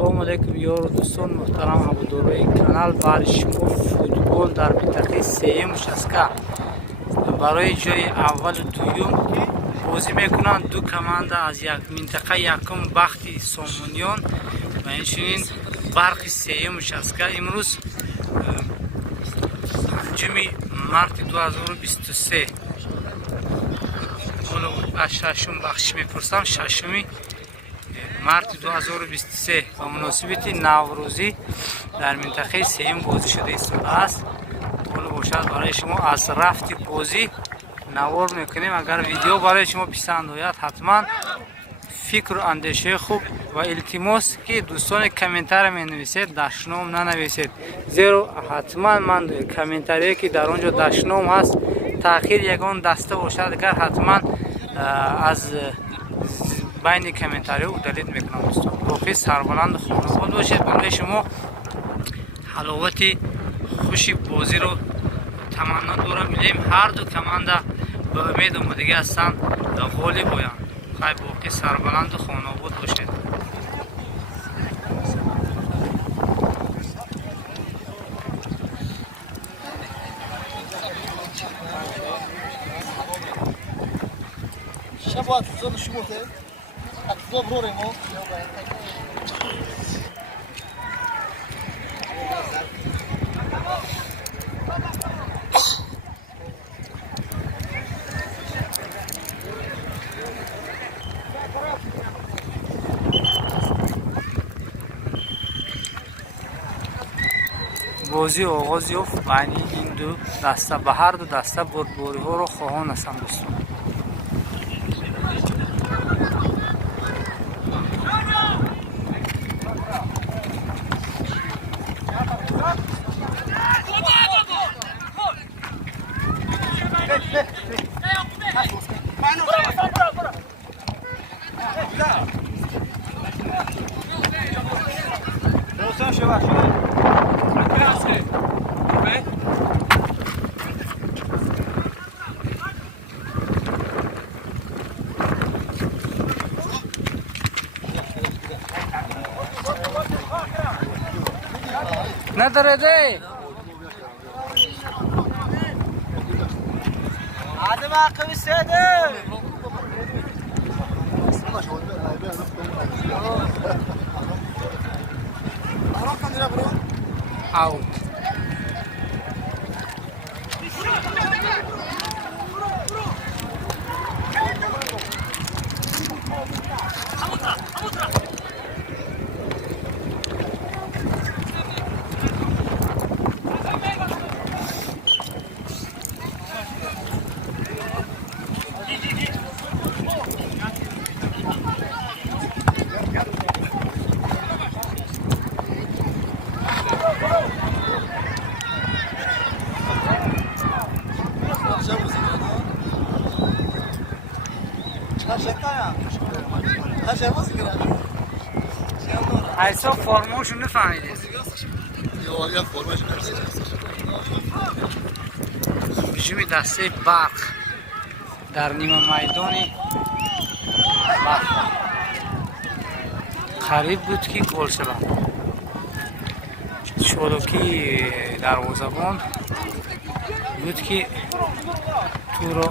салому алейкум ёру дӯстон муҳтарам ҳаводорои канал. Бари шумо футбол дар минтақаи сеюм шаска барои ҷои аввалу дуюм бозӣ мекунанд ду команда аз минтақаи якум бахти Сомониён ва инчунин барқи сеюм шаска. имрӯз 5 марти 2023 аз шашум бахшиш мепурсам. 6 марти 2023 ба муносибати наврӯзӣ дар минтақаи сеюм бозӣ шуда истодааст. боло бошад барои шумо аз рафти бозӣ навор мекунем. агар видео барои шумо писанд ояд, ҳатман фикру андешаи хуб ва илтимос ки дӯстони комментария менависед дашном нанависед, зеро ҳатман ман комментарие ки дар он ҷо дашном ҳаст таъхир ягон даста бошад, агар ҳатман аз байни комментариҳо удалит мекунам. дӯстон боқӣ сарбаланду хонобод бошед. барои шумо ҳаловати хуши бозиро таманно дорам. милем ҳар ду команда ба умед омодагӣ ҳастанд ғолиб оянд. хай боқӣ сарбаланду хонобод бошед. бозӣ оғоз ёфт байни ин ду даста. ба ҳар ду даста бурдбориҳоро хоҳон ҳастам дӯстон. ندارده عدم عقب ساده اوت. ایسا فرماشو نفهمیدید. هجوم دسته برق در نیمه میدان برق قریب بود که گل شد. شولوکی دروازه‌بان بود که تو رو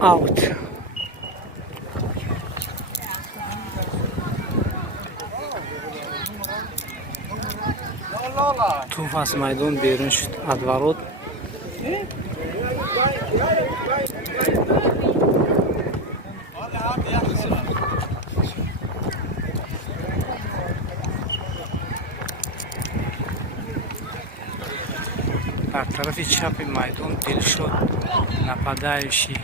out. توپ از میدان بیرون شد. ادوارد بر طرف چپ میدان دلشد نپدایشی،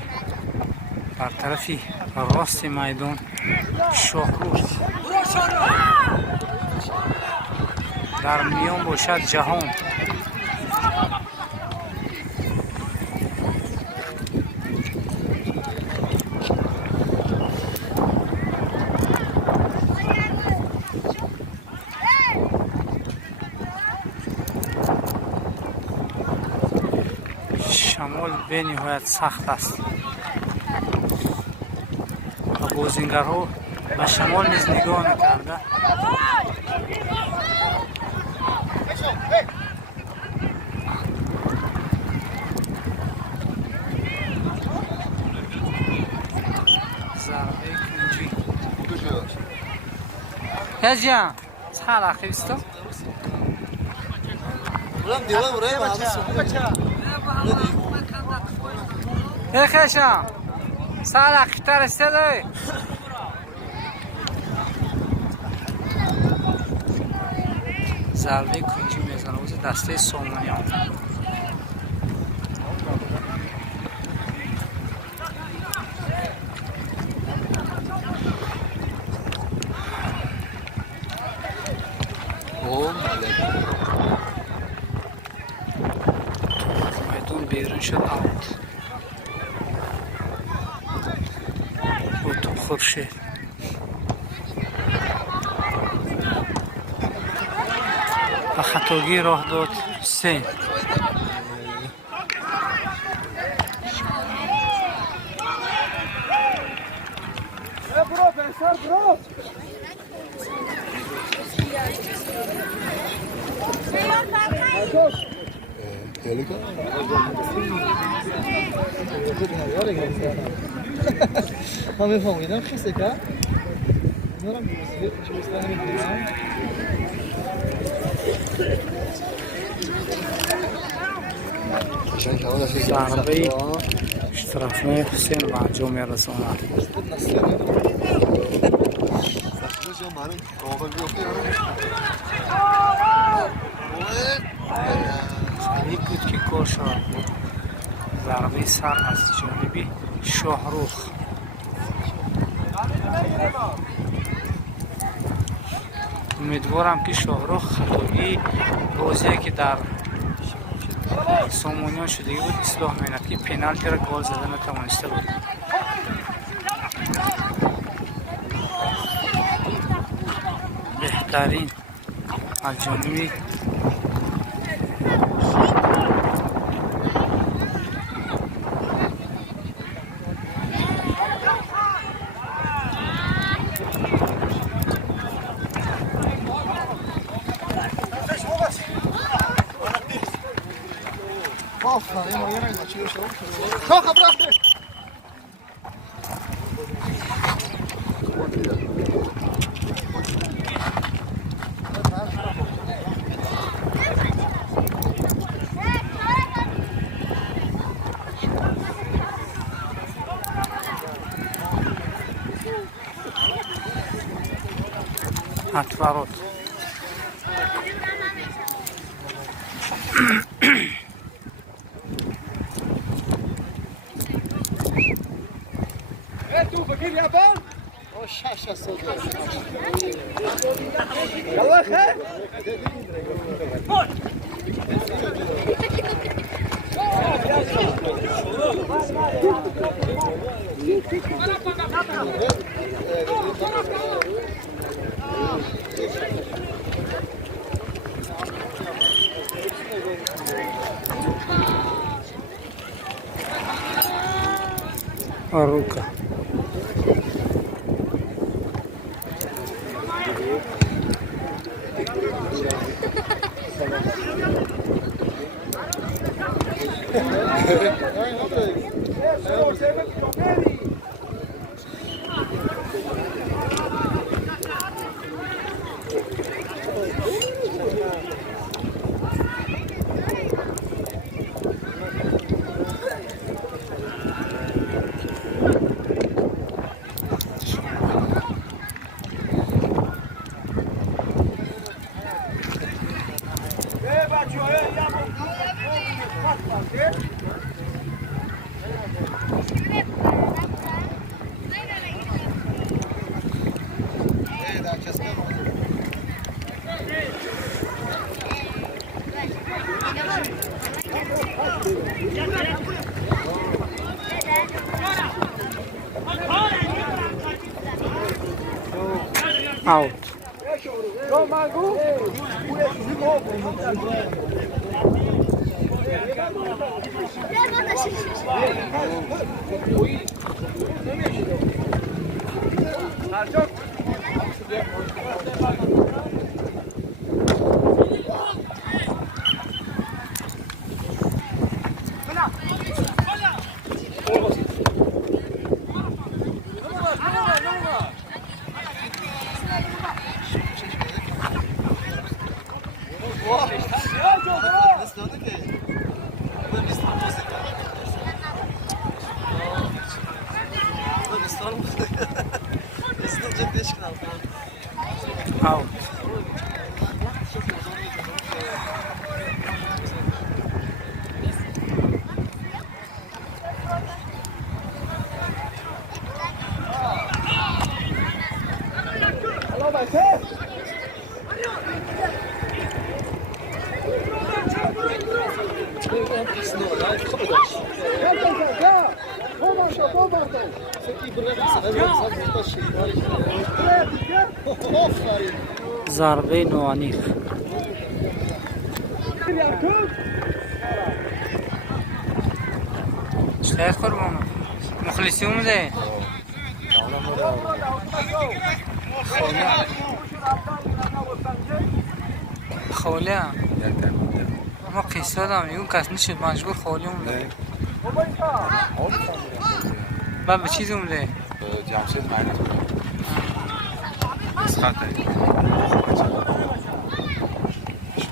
بر طرف راست میدان شاهروخ، در میان باشد جهان. شمال به نهایت سخت است و بازیگرها به شمال نیز نگاه نکرده. ضربه کنجی هجیان سال آخریستو خشم سال آخرتر استده ضربه کنجی میزنه واسه دسته سامانیان. میدون بیرون شد آوت و تو خورشید و خطاگی راه داد سه. ما میفهمیدم خیلی که نورم چیزی نمی‌دونم. ضربه اشترافنامه حسین به انجام می‌رساند. خیلی بود که کار شد. ضربه سر از جانب شاهروخ. امیدوارم که شاهروخ خطایی بازی که در سامانیان شده بود اصلاح می‌کند که پنالتی را گل زده نتوانسته بود. بهترین از جانب ادوارد تو فکر یا بال او شاشه صد يلا خير Aruca. Out. Out. ضربه نوانیخ شاید قربان مخلصی اومده خوله ما قصه دارم اون کس نشد مجبور خوله اومده بعد به چیز اومده جمشید معنی اسخط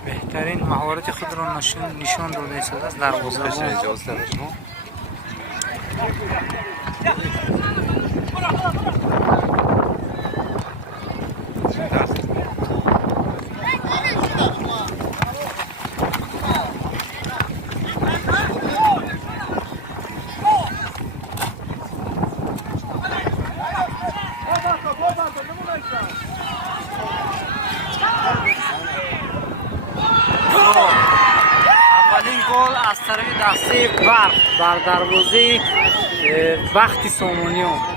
بهترین مهارت خود را نشان داده است در بشه اجازه داره شما اولین گل از طرف دسته برق بر دروازه بخت سامونیان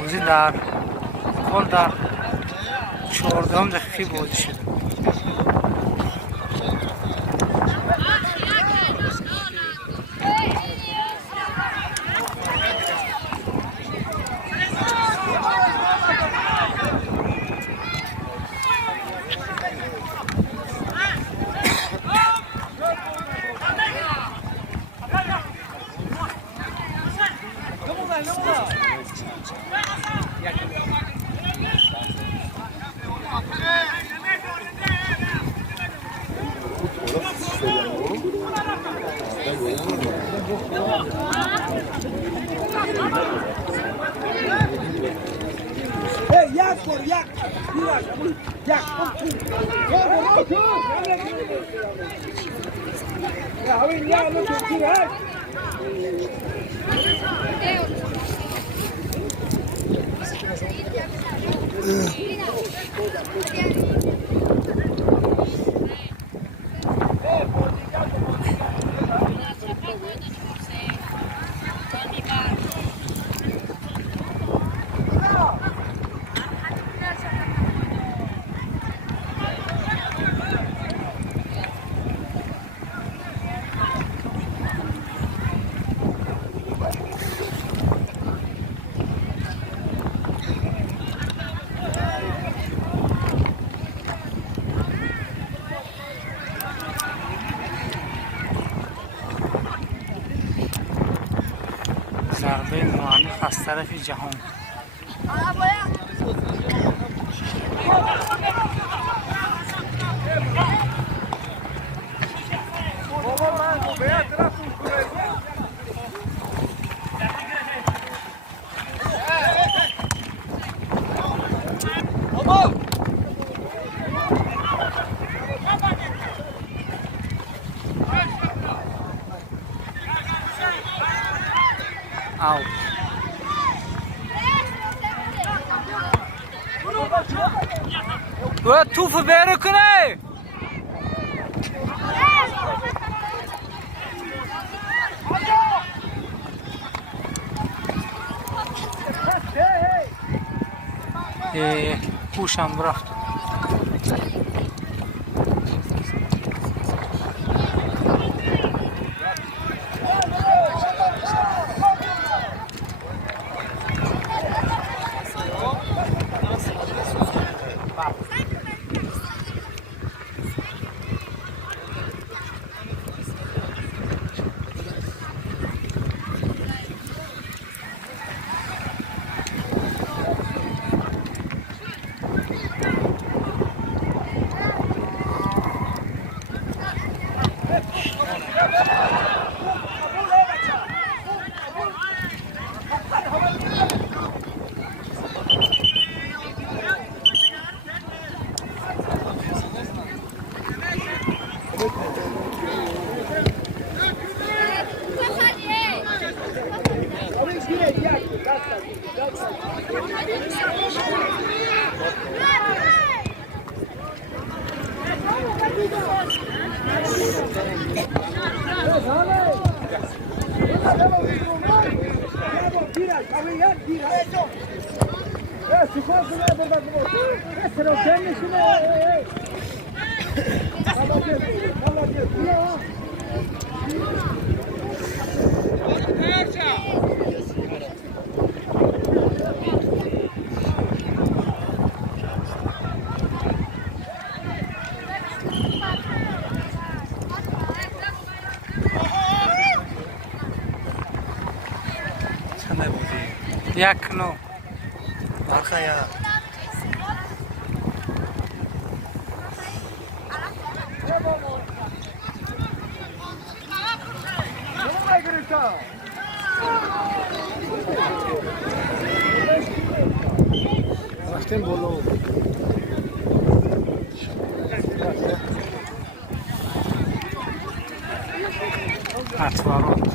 موزی در حال در 14 دقیقه بازی شده. ضربه معنیق از طرف جهان. Out. توفو بیرو کنه. پوشم رفت. یک نو Arkaya. Baştan bolu. Atvarot.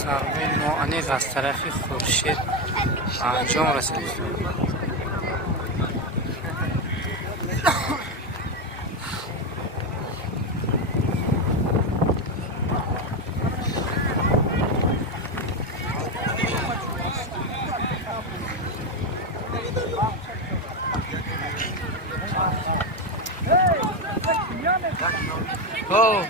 ضربه نوعانیق از طرف خورشید انجام رسید. Oh.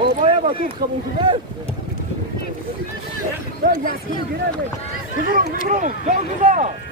Olmaya bakayım kabuğuna. Ben yaskını girelim. Kıvırım, çok güzel.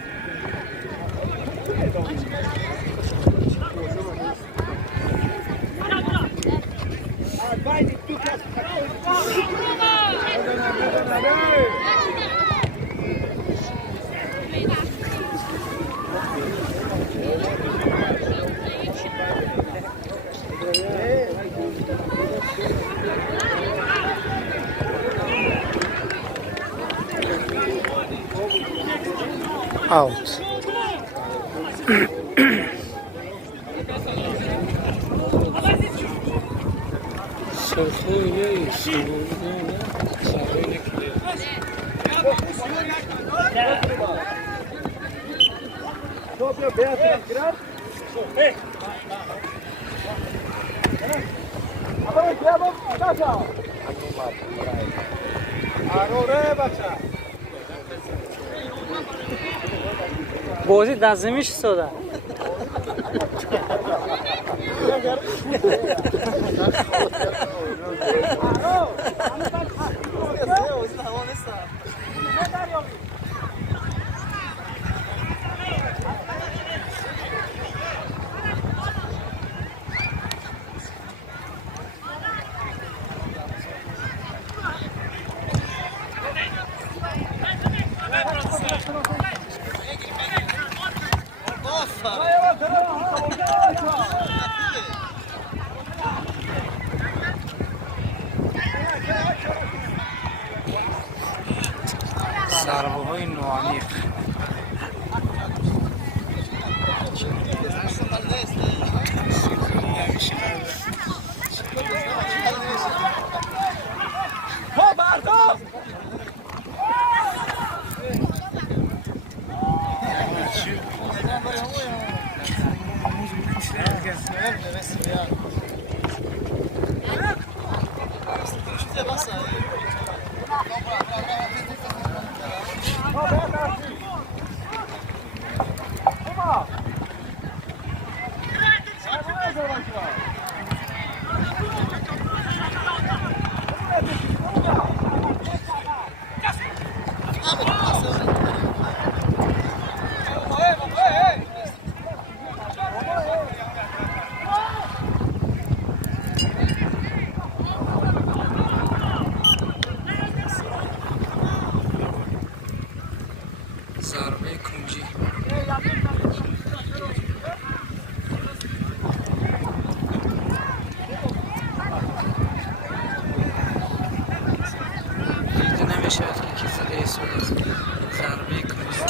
Out. بازی دزمیش سوده ضربه های نوعانیق ضربه کنجی دیده نمیشه که کسی ضربه کنجی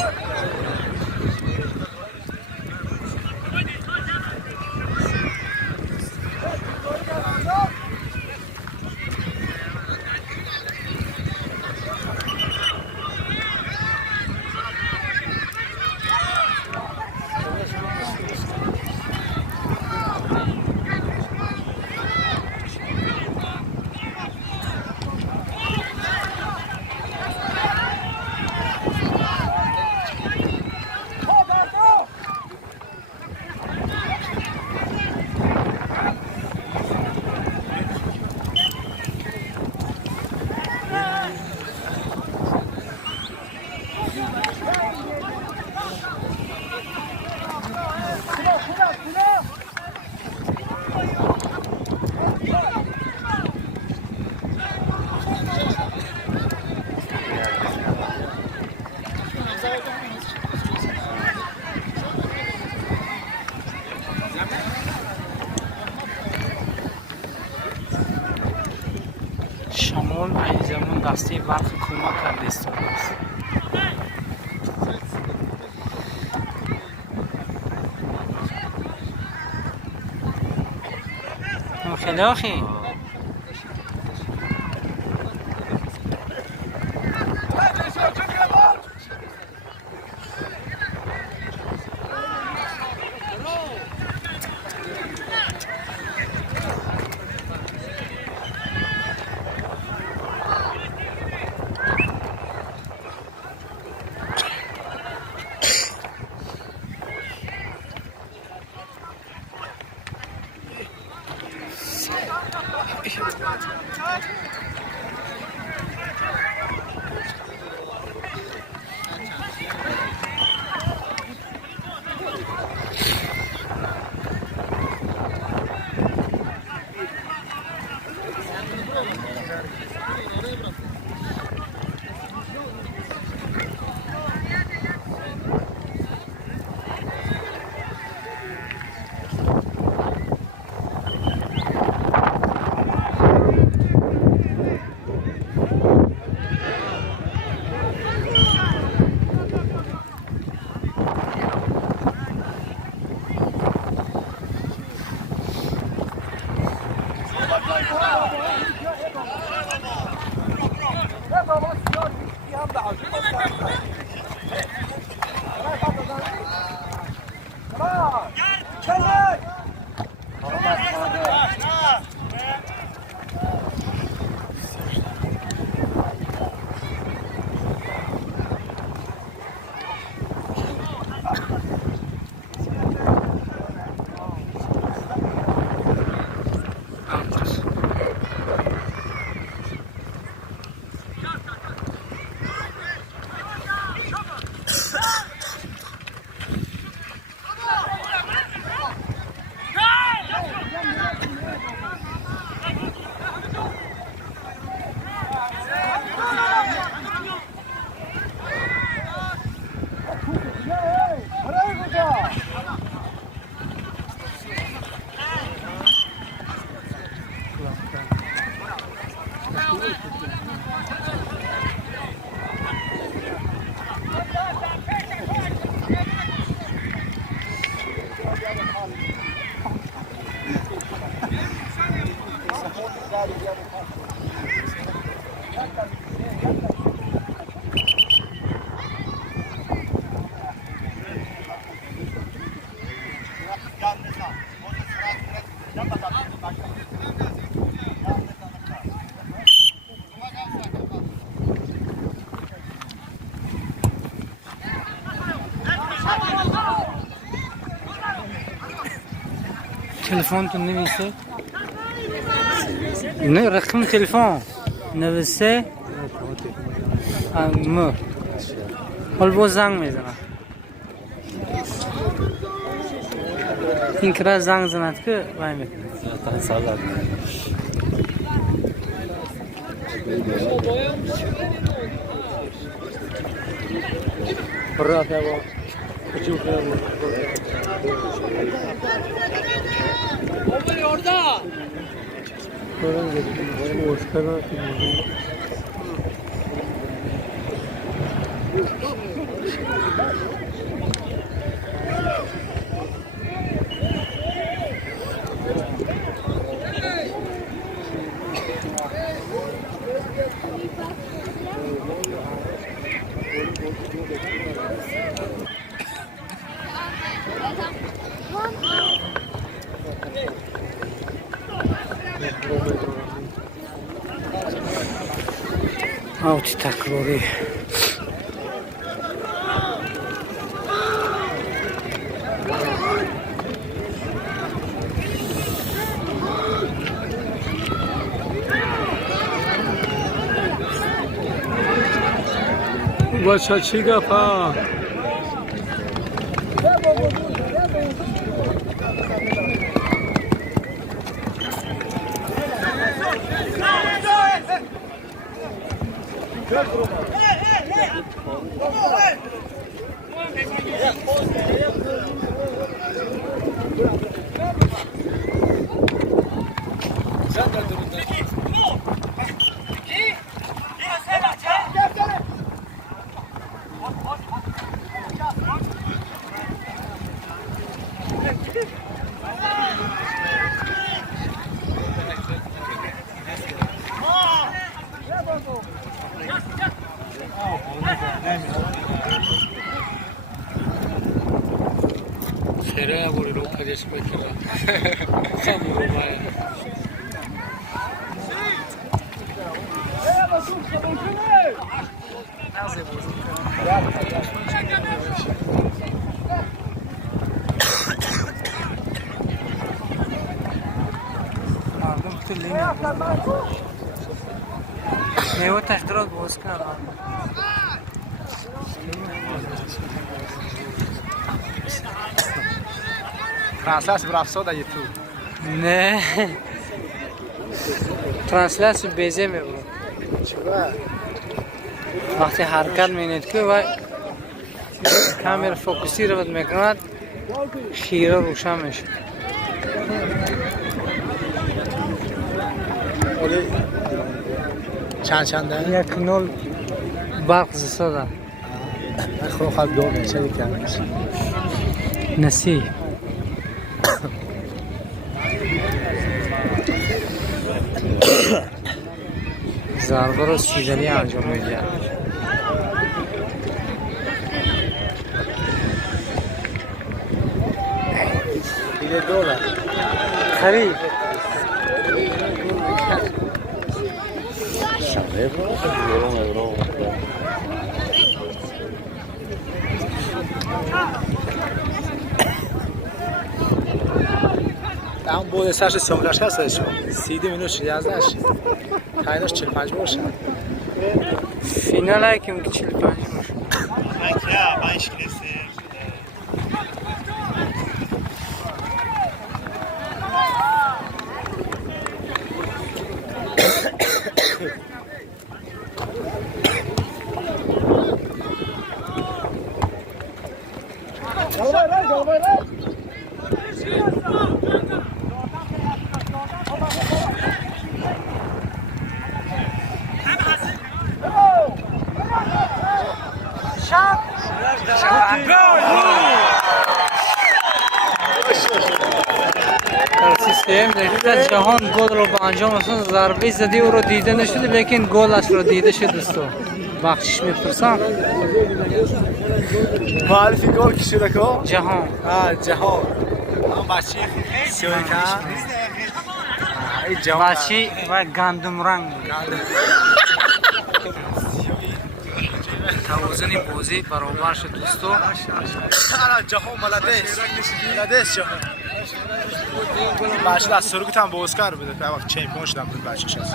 زمان دسته برق کمک کرده استاد است. خیلی آخی تلفن تو نویسه؟ نه رقم تلفن نویسه؟ مو حال باز زنگ میزنم این کرا زنگ زند که باید میکنه آوتی تکراری بچه چی گفت؟ خیره بوری رو کدیش بکره خیلی رو باید مردم تو لینه میوه تشدرات باز کرد Translats برافسا در یوتیوب. نه ترانسلیشن بیزه میبود وقتی حرکت مینید که و کامera فوکوسی رو میکند خیره روشن میشه چند یک نول برق زساده خب خب دو میشه یکم نسی ضربه رو سیدلی انجام میده $2 خرید اون بود سرش سومرش هستش 30 minut 11 تاینش 45 باشه فینال های که میگه 45 باشه سیستم در جهان گل رو به انجام مثلا ضربه زدی او رو دیده نشده لیکن گلش رو دیده شد دوستو بخشش میپرسم معرفی گل کی شده کو جهان جهان اون بچی سیویکا ای جهان بچی و گندم رنگ توازن بازی برابر شد دوستو جهان ملادس جهان بچه از سرگت هم به اسکار بده که وقت چمپیون شدم بود بچه‌ش هست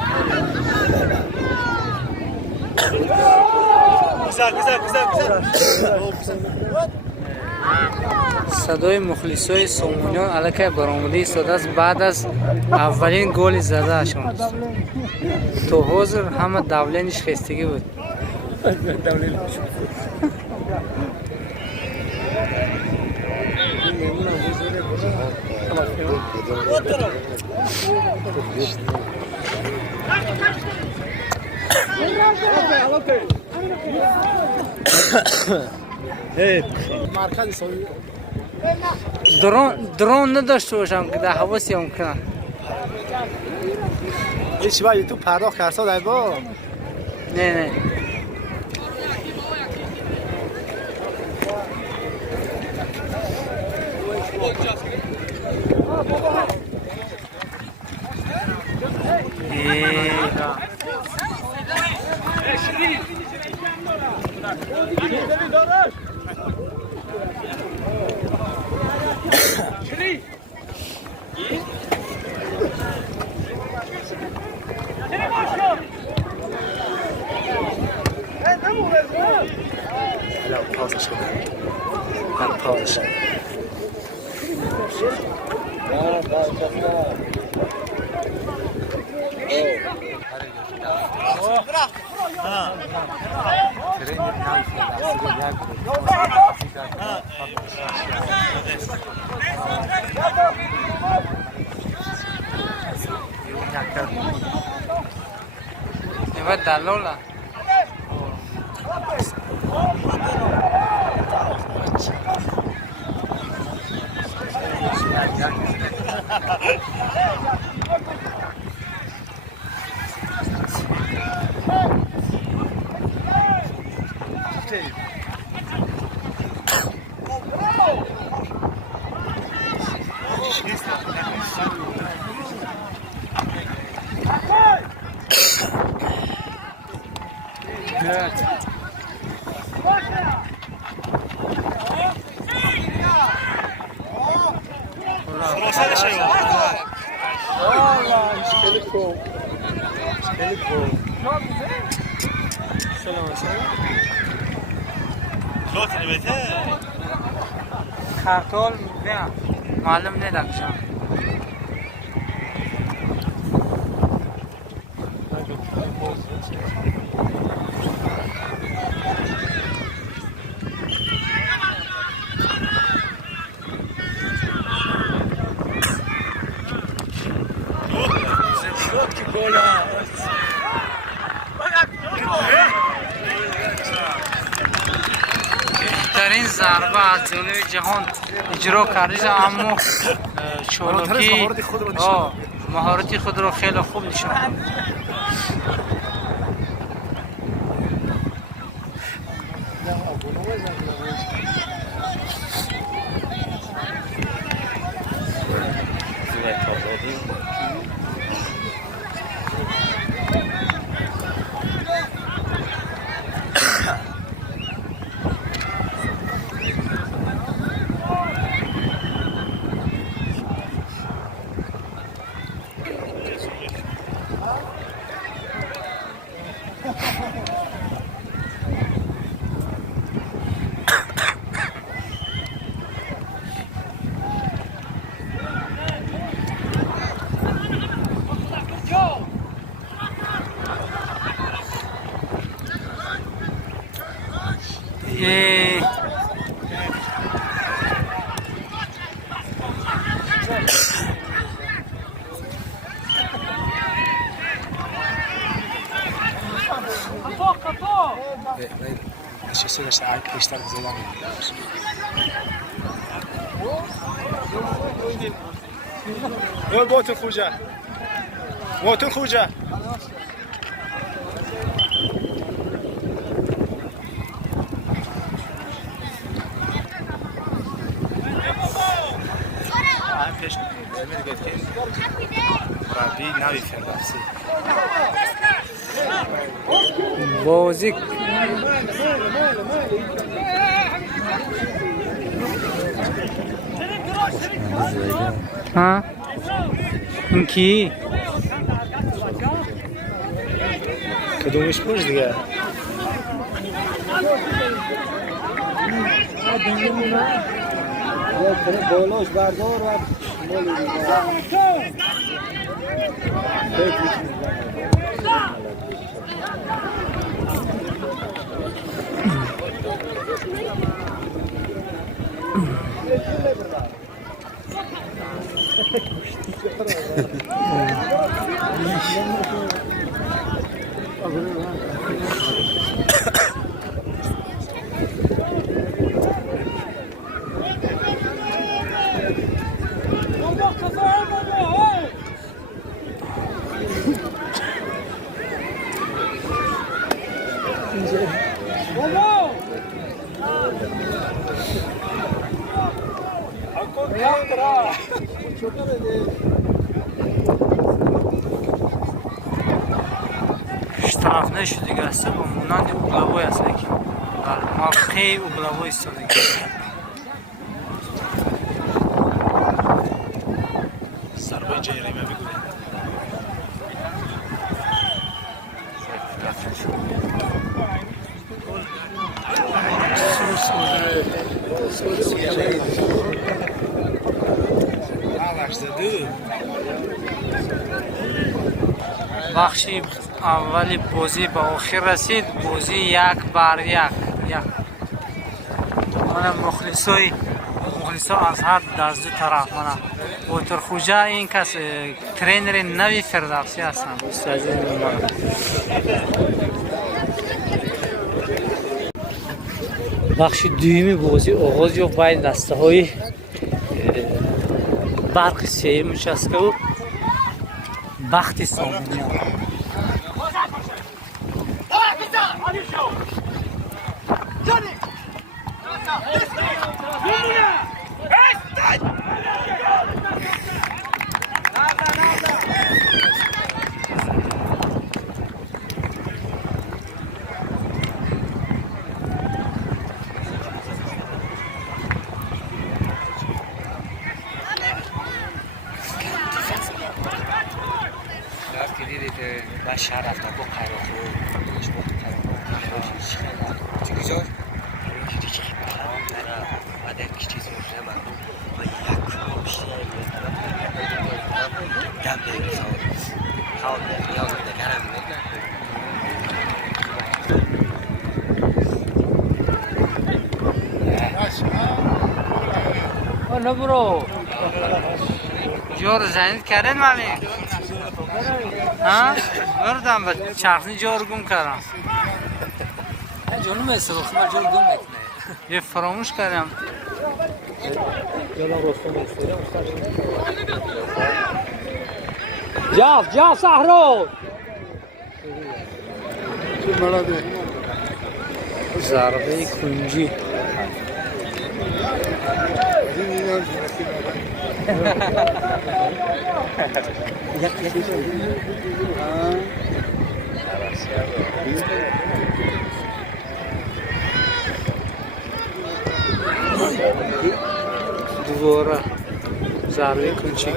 صدای مخلصای سومونیان علیکه برآمده ایستاده است بعد از اولین گل زده اشون تو حاضر همه دولینش خستگی بود مرکز سوی درون نداشته باشم که در هوا سیام کنم یه چی باید تو پرداخت کرسا دای با نه لا پاسش کنم من پاسش نباید دلاله خیلی خوب. خیلی خوب. سلام خرطال بیا معلوم ندم شما بهترین ضربه از جلوی جهان اجرا کردید اما چولکی مهارت خود را خیلی خوب نشون داد. چیزی داشته بیشتر زدن باتون خوجه باتون خوجه بازی ها این کی کدومش پوش دیگه بالاش بردار و штраф нешудига аст ба монанди углавой аст лекин дар мавқеи углавой истодагӣ سربای جریمه بگوید бахши аввали бозӣ ба охир расид бозӣ 1-1 мана мухлисо аз ҳар дазду тараф мана ботурхӯҷа ин кас тренери нави фирдавсӣ ҳастанд бахши дуюми бозӣ оғоз ёфт байни дастаҳои барқи сеюм участкаву бахти Собунян. نبرو جور زنید کردن مالی ها بردم به چرخنی جور گم کردم جور نمیسته بخمه جور گم میکنه یه فراموش کردم جاف صحرو ضربه کنجی دوباره ضربه کنجی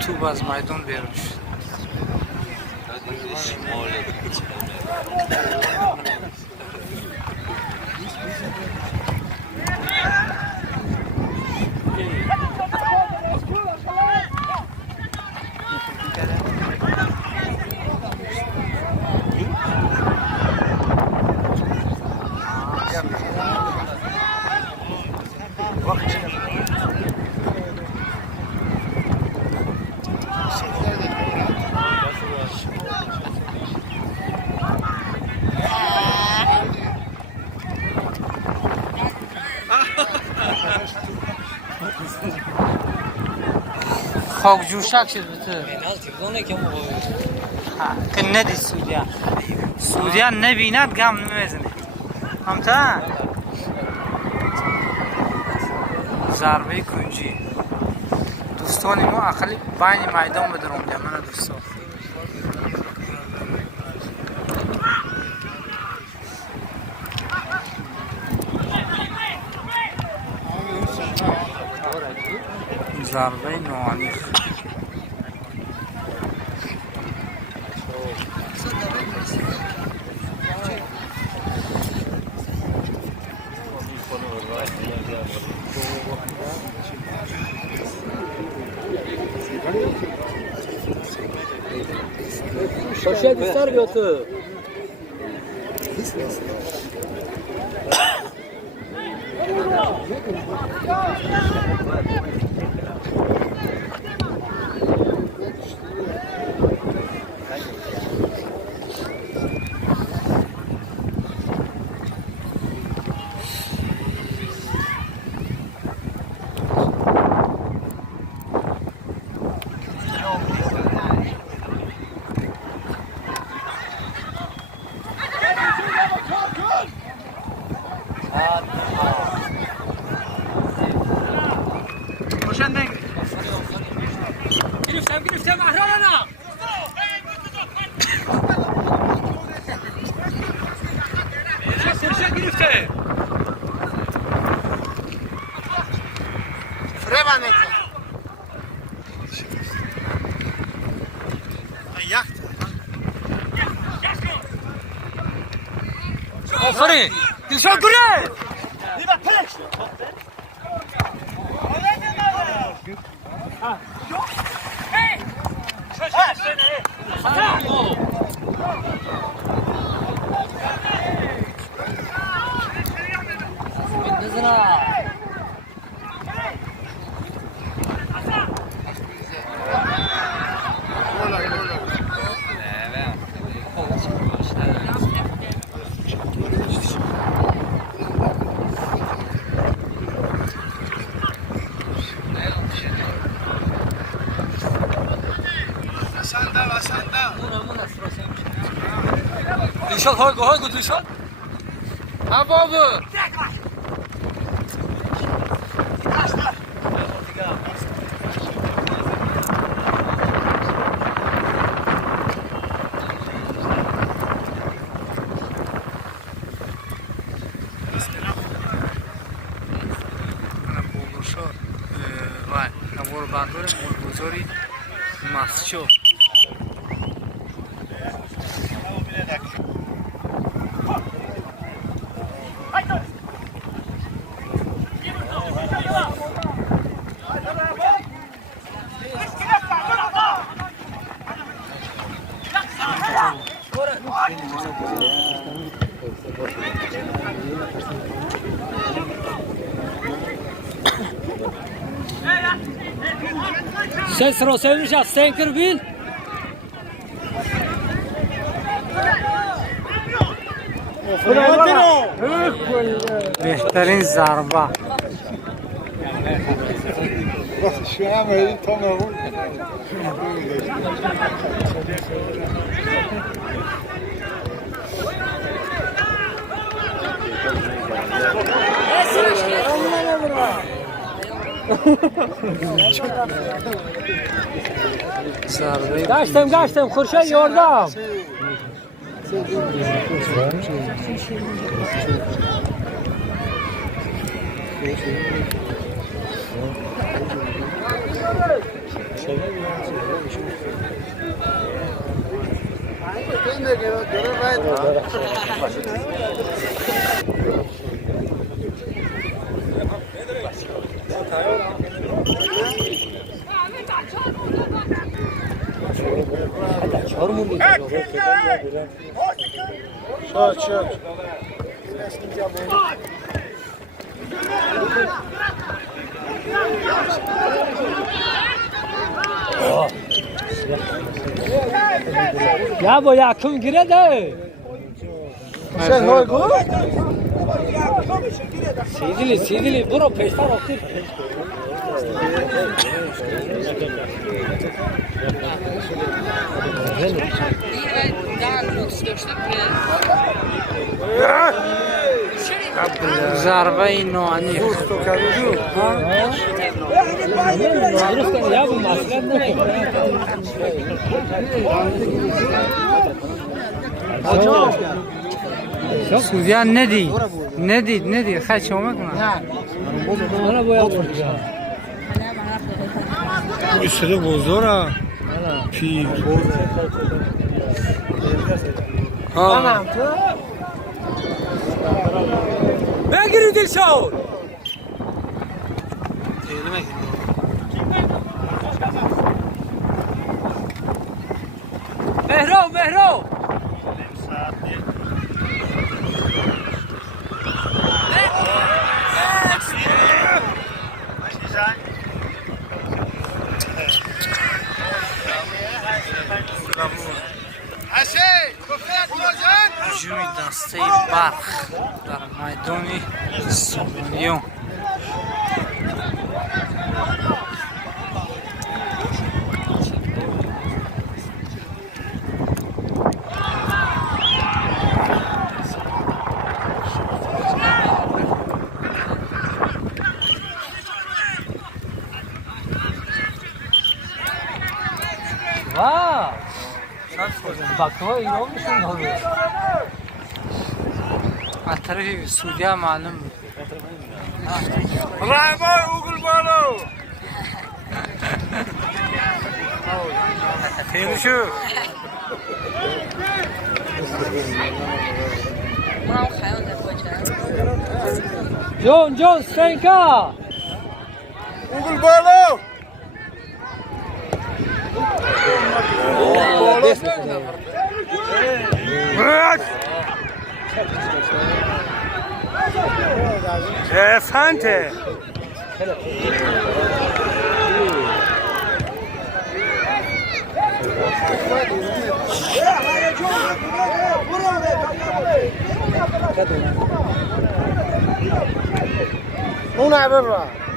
توپ از میدان بیرون شد خاک جوشک شد بطور پنالتی بزنه که که ندی سودیا نبیند گم نمیزنه همتا ضربه کنجی دوستانی ما اقلی بین میدان بدرم من دوستان ضربه نوانیخ Poşet ister götür. گرفتم احرارنا سرشا گرفته فرمانه آفرین دلشان گره Dilşat haygo Dilşat. Ha baba. Vay, nabor bandore mol buzori mascho Sen sıra sevmiş ya. Sen kır bil. بهترین ضربه شو هم این تا نمون ضربه Kaçtım Kurşun yordam. Ya bu yakın gire de. Sen ne gol? Sidili bro peşten otur. ضربه نوانی Ya bu maslen ne? سودیان ندید خیلی شما کنم Bana bu yapıyor ya. استده بزرگه پیر Begir Dilşavur. Mehrov. هجوم دسته برق در میدان سومونیون Vaa. Bak o iyi olmuşsun abi. از طرف سودیا معلوم رایبای اوگل بالو خیلی شو John Stenka. اوگل بالو فانته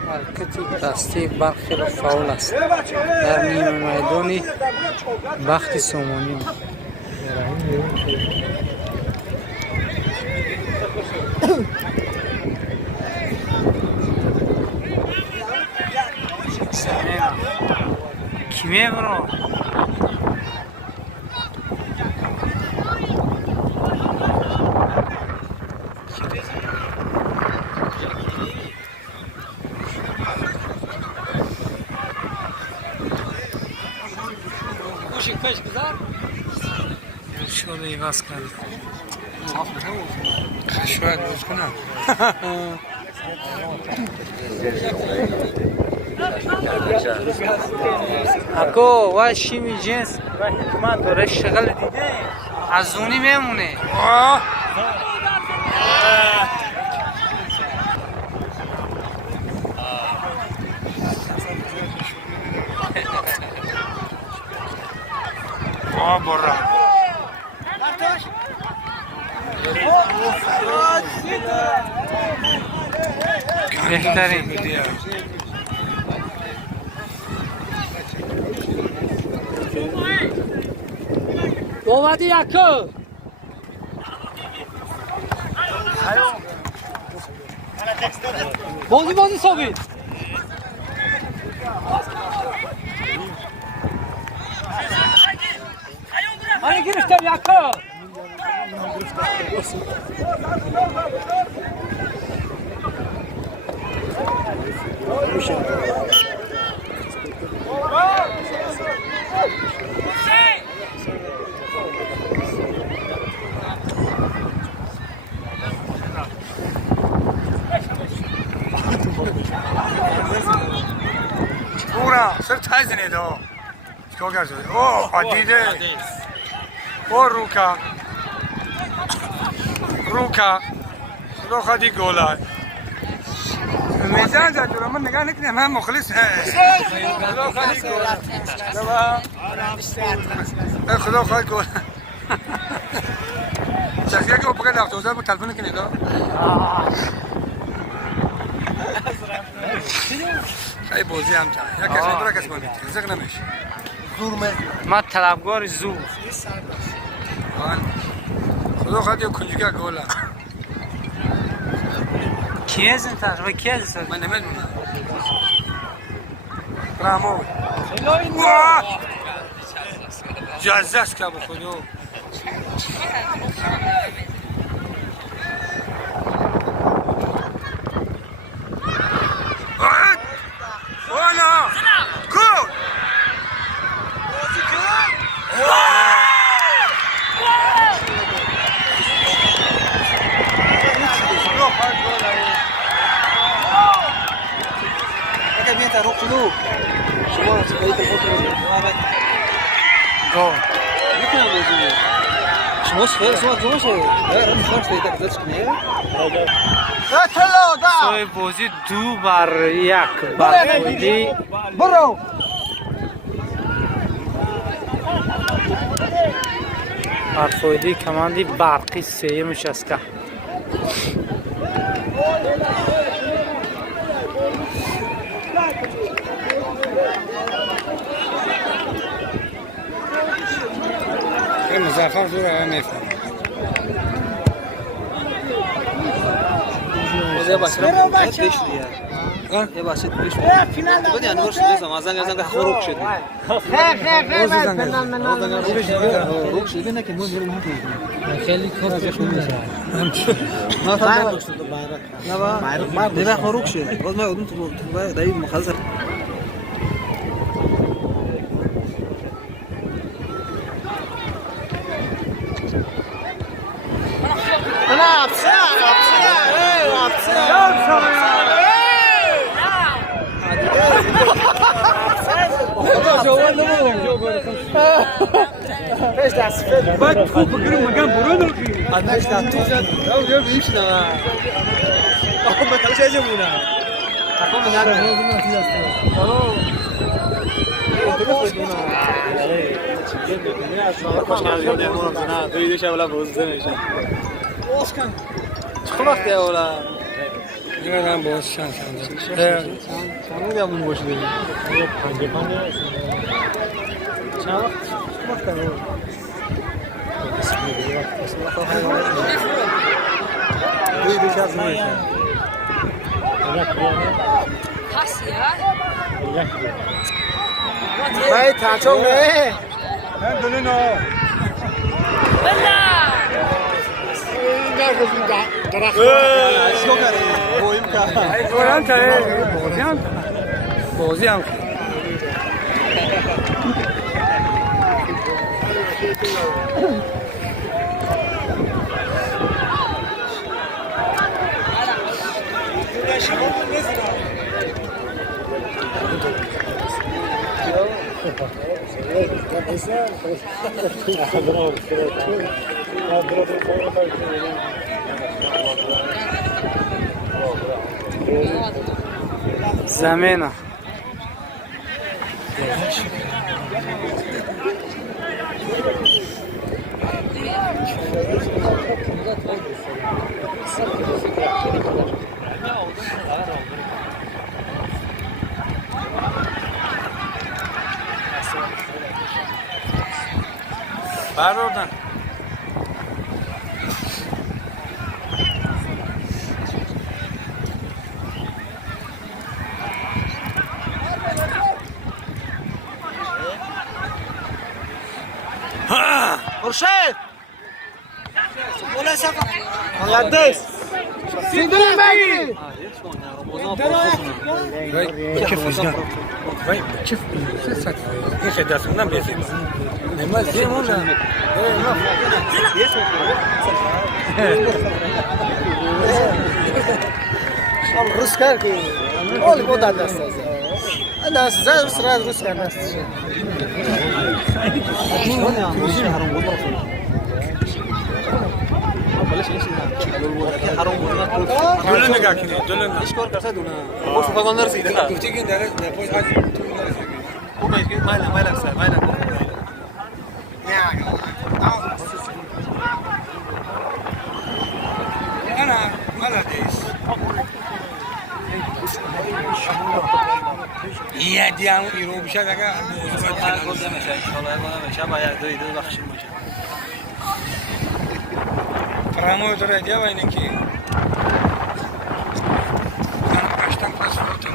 حرکت دسته برق خیلی فاول است در نیمه میدانی بخت سومونیون کیمه برو Kuşun peş kızar. شغل ایواز کرد خشوک روز کنم اکو و شیمی جنس و حکمت داره شغل دیده از اونی میمونه برا بهترین اومدی یکو بازی ثابت من گرفتم یکو پورا سر تایز نیدو چیکار کرد اوه حدیده اوه روکا خدا خودی گولای میزان زد رو من نگاه نکنیم من مخلص هست خدا خودی گولای خدا خودی گولای شخصیه که او بگه لفتوزر با تلفون کنید خیلی بازی هم چند یک کسی برای کسی باید رزق نمیشه ما طلبگار زور خدا خواهد یا کنجوگه گوله کی از این تقریبا کی از این من نمیدونم رامو جزه است که با خودو سوی بازی 2-1 برخوردی برو برخوردی کماندی برقی سیمش است که مزافر زور هم میفهم برو بچه یه بچه پیش بود یعنی ورش دیدم از زنگ خروج شد خروج شد نه که مون بریم خیلی کار ازش نمیشه نه تا نه خروج شد باز ما اون تو دایی مخالص باید خوب بگیرم مگم برو نگی آدمش تو یا بیش نه آخه بکلش ایجا مونه آخه من چه وقتی اولا میگم باز شانس چند بیامون باشه باید تاچو نه من دونه نو بازی هم زمین بر oradan. خورشید مقدس سیدونی بگیری كيف وجدان كيف كيف داسنا بيسي ما زي مولا روس کار کی اول بود دست انا زاد روس کار دست دولن نگاه کنید دولن اشکال کرده دونه خوش فقط نرسیده تيجي ندرس نفوز حاجه خوب میگه مایل سر مایل انا مالديس يا ديان يروح بشكل گل نمیشه ان شاء الله میشه باید دوید بخشیم میشه فرامو داره دیا اینه که کاشتن پاس فوتو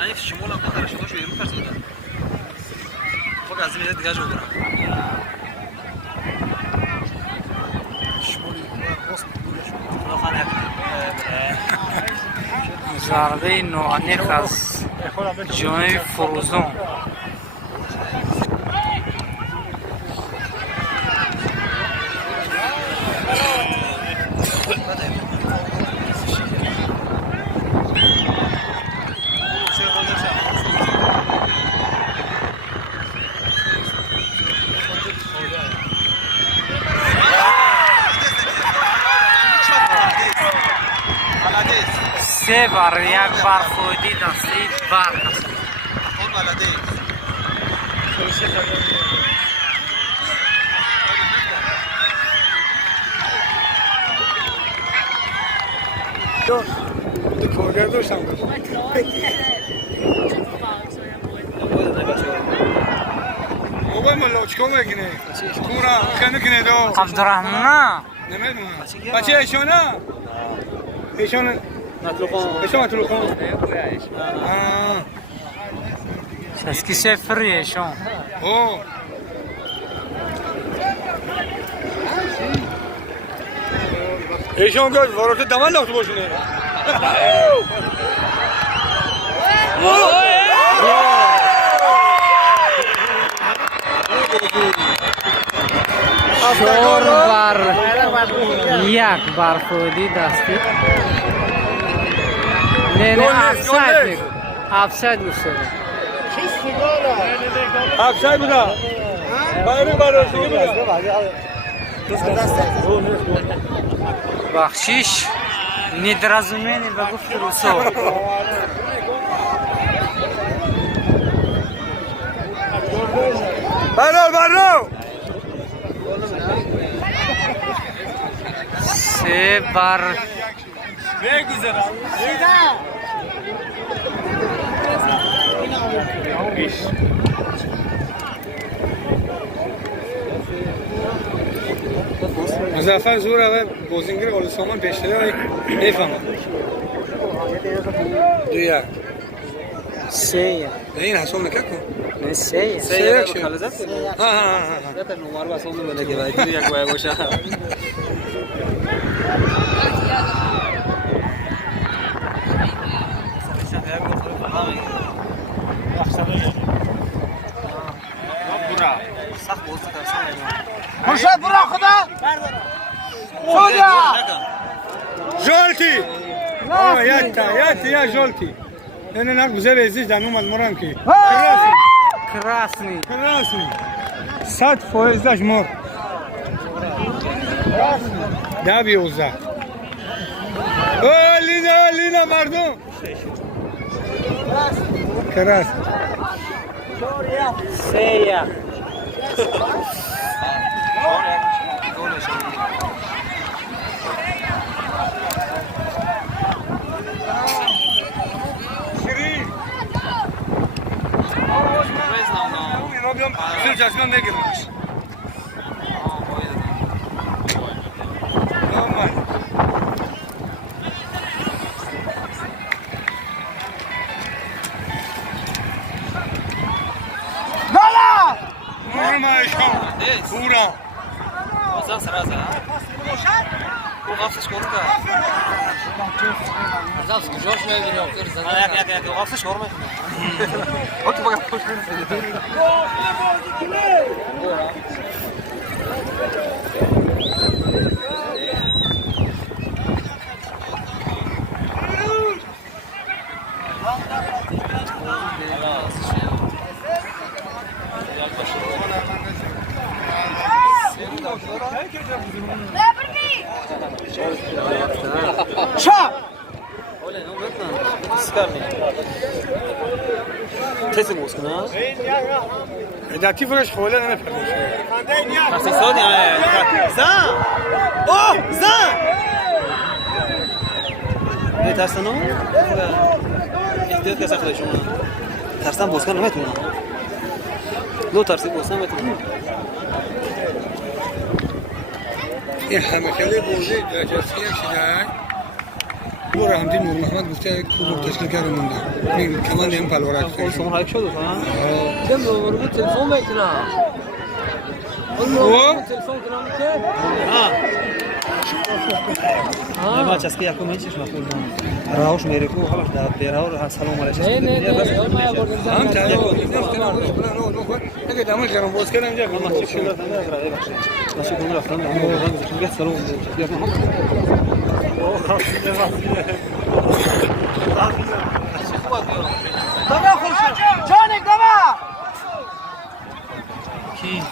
اگه شمول هم نداره شما شو رو فرض کنید خب از این دیگه جو برم شمولی راست بوده خانه ضربه نوانق از جانب فروزان سه بار یک بار خودی دستی بار است کارگر داشتم بابا مالا چیکار میکنه کورا کنه کنه دو عبدالرحمن نمیدونم بچه ایشونه ایشونه مطلوقان اسکی سفریه شون اوه ایشون گفت وارد دمن لخت باشونه چهار بار یک بار خودی دستی نه افساید میگو افساید میشه افساید بودا بایرو بایرو بخشیش ندرازمینی و گفت روسو بایرو سه بار مظفر زور اول بازینگر اول سامان بیشتره میفهمم دو یک سه یک این حساب نکن نه سه یک سه یک خالص ها ده نمبر بس اون مونه که باید یک وای باشه خورشید برو خدا خدا جولتی یا جولتی نه گذر ازیش دانو مالمورم کی کراسنی 100% داش مور ده بیوزه لینا مردم کراس 3-1 اینا بیام سر جسمم نگیرمش پورا وزن سرازه او غافش کن که زاوس کجاش می‌بینی آخر زدن یک غافش کن او تو باید خوش کنی تسي موسكنا اذا تفرش خوله انا تسي صوتي زان اوه زان ليه ترسنو احتياط كسا خلي شما ترسن بوسكن نمیتونه لو ترسی بوسکن نمیتونه این همه خیلی بوزی جاسی شدن او رحمتی نور محمد گفته کدوم تشکیل کرده مونده این کمان این پلورک اون شما هایک شد ها كم لو مربوط تلفون بيتنا او تلفون كلام ما چسکی یکو میچش مفهوم راوش میره کو خلاص در بیراو هر سلام علیکم هم اگه دامن جرم باز کردم جا ما چیکار دارم ماشي كنا رفتن نعمل سلام دما خوش جانك دما کی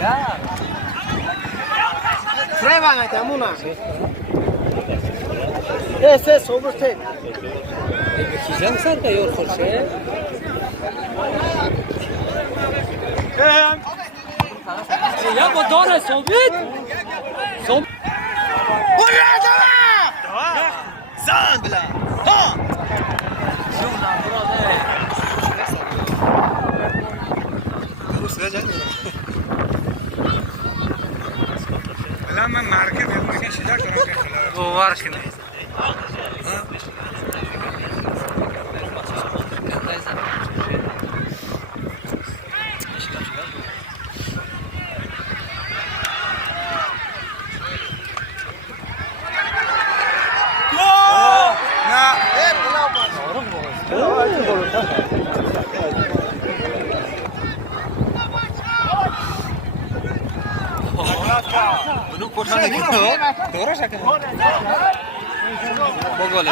یا فريما متامونا ese sobrete کی جان سر کا یور خوشه یا با داره صوبید صوب ولا دوا زان بلا ها الان من مارکت میگم شجاع کنم که باور کنید bunu koşan gibi doğru şaka bu gol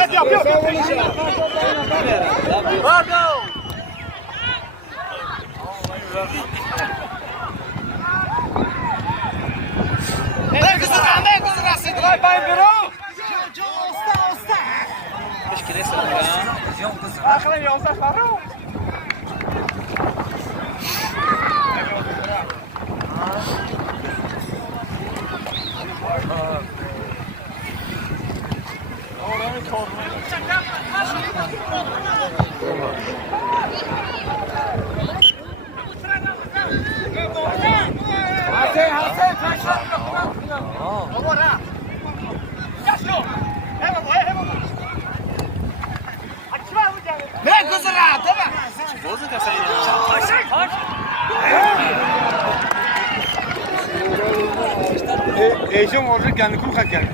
ایشون مورد گندکون خط کرد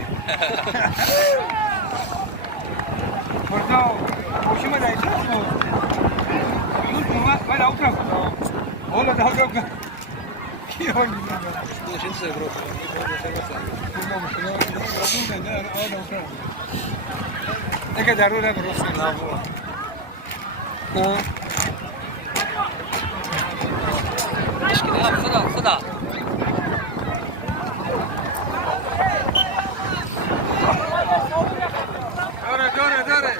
بردا خوشی من ایشون ولی اوترا اولا ده اوترا کی هون دوشین سه برو اگه ضروره درست نه خدا داره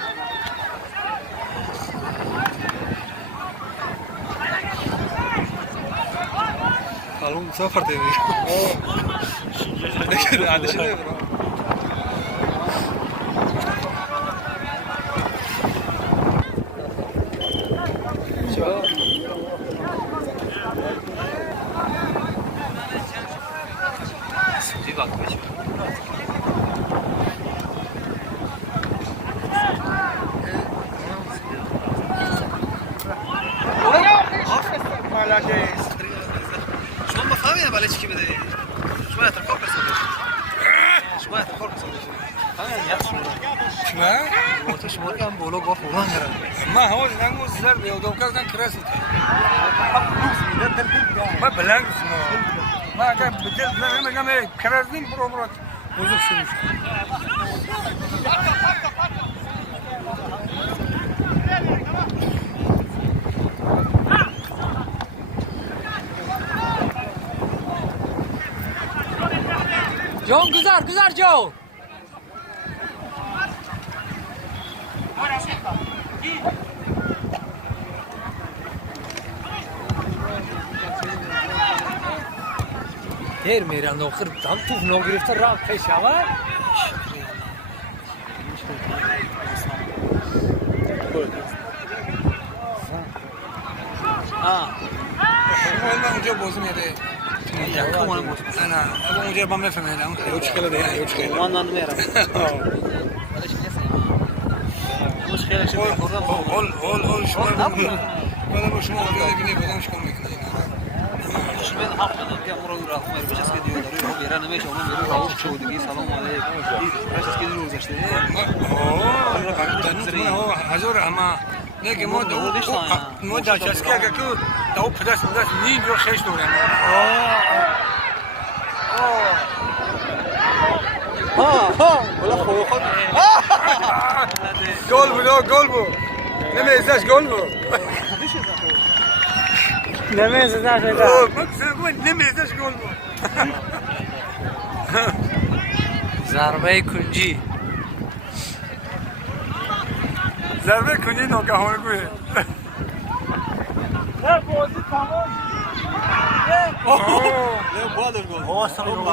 اون مسافر دی دیگه عادی شده شما مفهمی ولی چی بده شما اتفاق کسادش شما اتفاق کسادش همین یاد شما نه تو شما کم بولو گفت اون کرد ما هو نمو زر به دو کس کرسی ما بلند ما اگر بدل نمیگم کرزین برو بزرگ شروع جان گذار جو دیر میرن آخر دم توف نگرفته راه پیش آور شما اونجا بازی میده نه ابو اونجا با نفهمیدم مشکل دیگه مشکل من میرم مشکل شو هول شما ولی شما اونجا ببینید بدم چیکار میکنید شما حق ندارم که امروز راه میره بچه اسکی دیو داره رو بیرون نمیشه اون میره راوش شو دیگه سلام علیکم بچه اسکی دیو گذاشته من هو حضور اما نگه ما دا چسکی اگه که داو پدرس نیم رو خیش دورم ولا خو خود گل بود نمیزش گل بود نمیزش گل بود ضربه کنجی ناگهانه گویه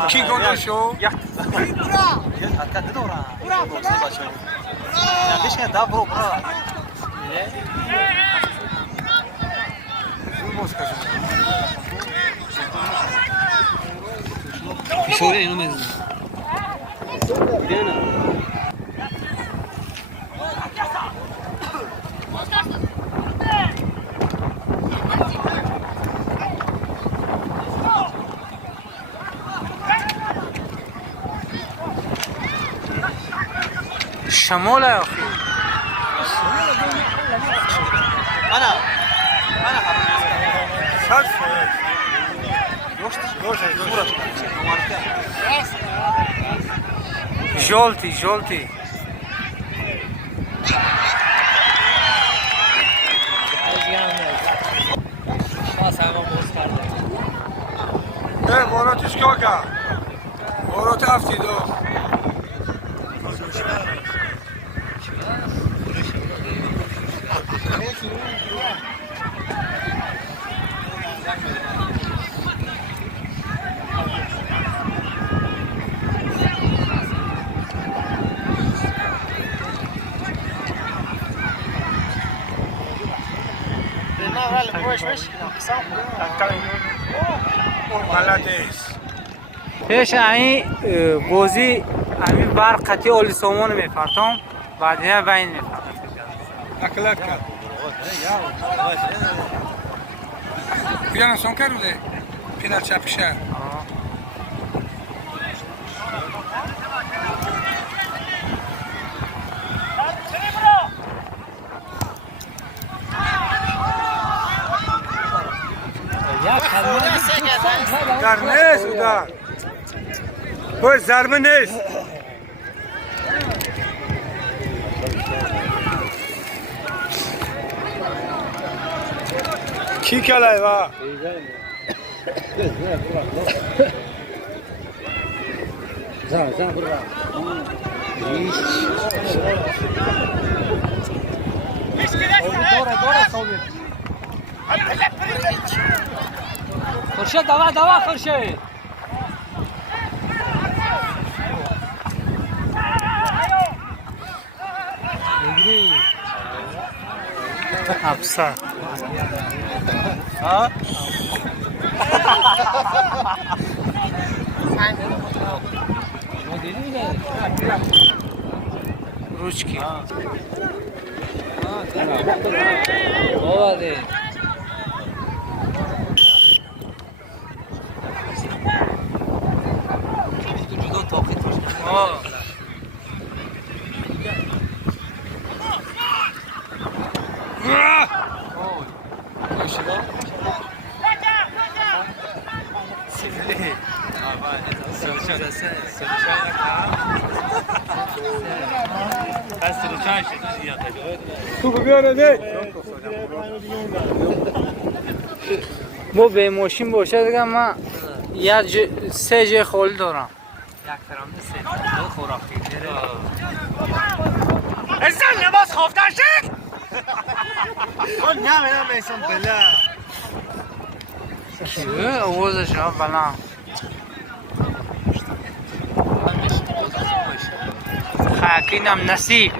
کی گل شو حرکت دورا نتیش که دا برو برا شوره اینو میزنه دیدن شمال اخی انا صد جولتی باراتش کاکا بارات افتیدو پیش این بازی همین بر قطعی اولی سامان میپرتم بعدیه بین میپرتم اکلت کرد بیانم سون کرده کنار چپشه در نیست او در باید ضربه نیست کی کلای با خورشید دوا خورشید افسر روچکی بابا مو به ماشین باشه دیگه من سه جای خالی دارم یک ترام سه خوراکی ازن لباس خفته شد اون نمیدونم ایسان بله چیه آوازش ها بلند خاکینم نصیب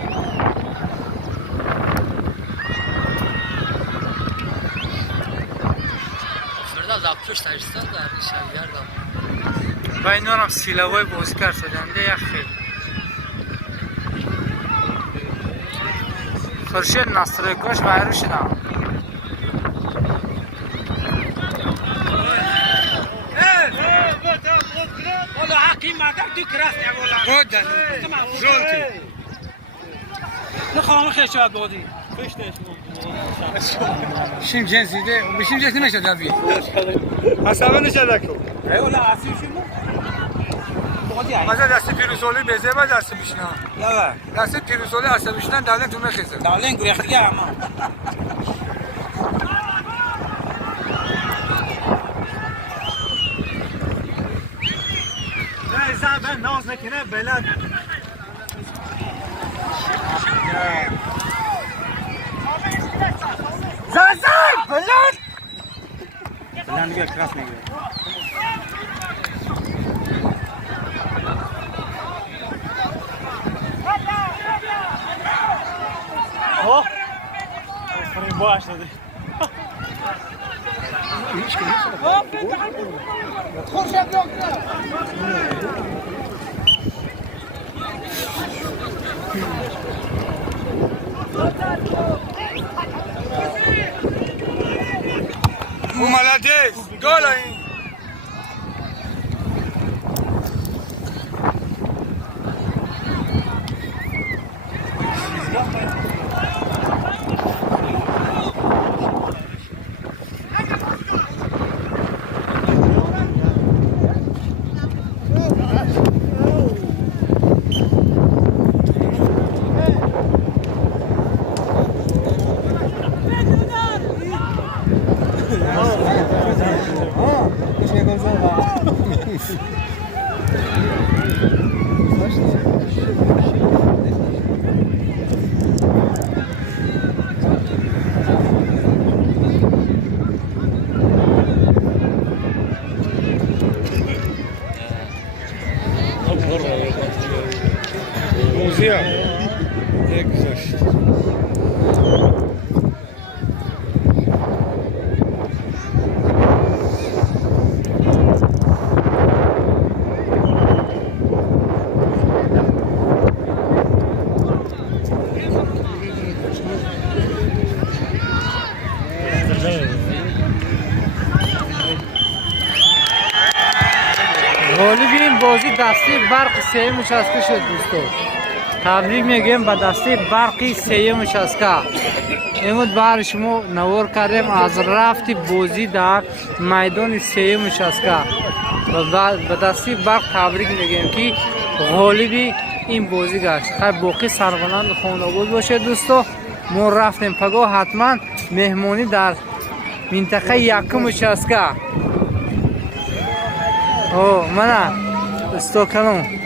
با این دارم سیلوای بازیگر شدنده یک خیلی خورشید نسترکاش وایرو شدم والله حقی مادر دو کراس نگولا خود جلتی نخواهم خیشات بودی شیم جنسی ده بشیم جنسی نمیشه دبی حسابه نشده کن ایولا عصیب شما مثلا دست پیروزولی بزه و دست بیشنه لا دست پیروزولی عصب بیشنه دالن تو مخیزه دالن گریختی اما نه زن ناز نکنه بلند زن بلند بلند میگه کراس میگه اوه باش داده молодец гола این موزیا یک گذاشت غالب این بازی دسته برق سه مشاسکه شد دوستو تبریک میگیم به دسته برقی سه مشاسکه امروز بر شما نوار کردیم از رفت بازی در میدان سه مشاسکه و به دسته برق تبریک میگیم که غالب این بازی گشت خیلی باقی سربلند خانه بود باشه دوستو ما رفتیم پگاه حتما مهمانی در منطقه یکم مشاسکه او منه استوکلم